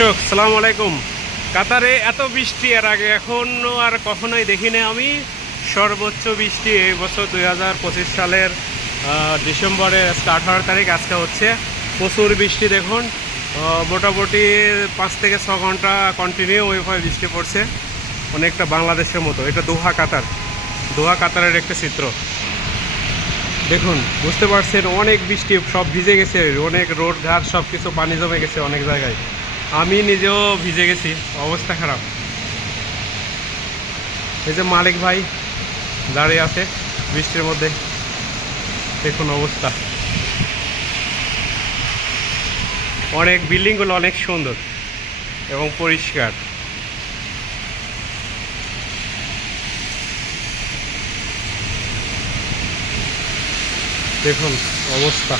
দর্শক সালাম আলাইকুম। কাতারে এত বৃষ্টি এর আগে এখনও আর কখনোই দেখিনি আমি। সর্বোচ্চ বৃষ্টি এই বছর 2025 সালের ডিসেম্বরের আজকে 18 তারিখ আজকে হচ্ছে। প্রচুর বৃষ্টি দেখুন, মোটামুটি 5 থেকে 6 ঘন্টা কন্টিনিউ ওইভাবে বৃষ্টি পড়ছে, অনেকটা বাংলাদেশের মতো। এটা দোহা কাতারের একটা চিত্র দেখুন, বুঝতে পারছেন। অনেক বৃষ্টি, সব ভিজে গেছে, অনেক রোড ঘাট সব কিছু পানি জমে গেছে অনেক জায়গায়। আমি নিজেও ভিজে গেছি, অবস্থা খারাপ। এই যে মালিক ভাই দাঁড়িয়ে আছে বৃষ্টির মধ্যে, দেখুন অবস্থা। অনেক বিল্ডিংগুলো অনেক সুন্দর এবং পরিষ্কার, দেখুন অবস্থা।